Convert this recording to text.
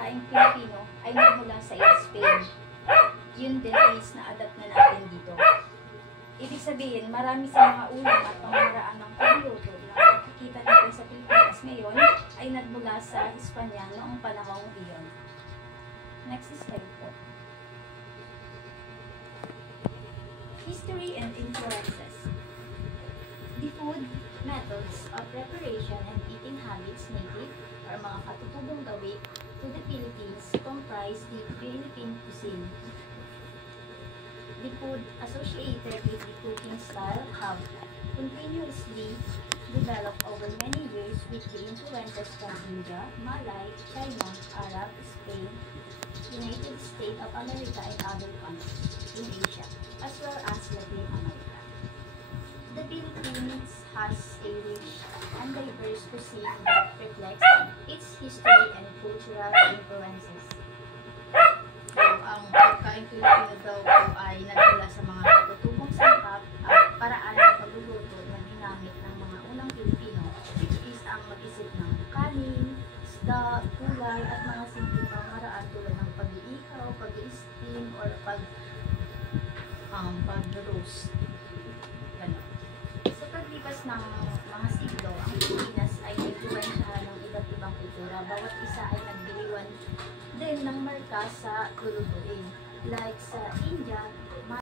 pagkain Pilipino ay nagmula sa Spain. Yun din is na-adapt na natin dito. Ibig sabihin, marami sa mga ulam at pamamaraan ng pagluluto na nakikita natin sa Pilipinas ngayon ay nagmula sa Hispanya noong panahong iyon. Next slide po. History and influences. The food, methods of preparation and eating habits native or mga katutubong gawi to the Philippines comprise the Philippine cuisine. The food associated with the cooking style have continuously developed over many years with the influences from India, Malay, China, Arab, Spain, United States of America, and other countries in Asia, as well as Latin America. The Philippines has a rich and diverse cuisine that reflects its history and cultural influences. So, ang pagkain Pilipino daw po ay nagmula sa mga katutubong sangkap at paraan ng pagluluto na ginamit ng mga unang Pilipino, which is ang mag-isip ng kanin, isda, gulay, at mga simpleng pamaraan tulad ng pag-iikaw, pag-i-steam, or pag-roast. Ganun. Sa paglipas ng mga siglo, ang Pilipinas ay influensyahan ng iba't ibang kultura. Bawat isa ay nagdiriwan din ng marka sa lulutuin. Like sa India,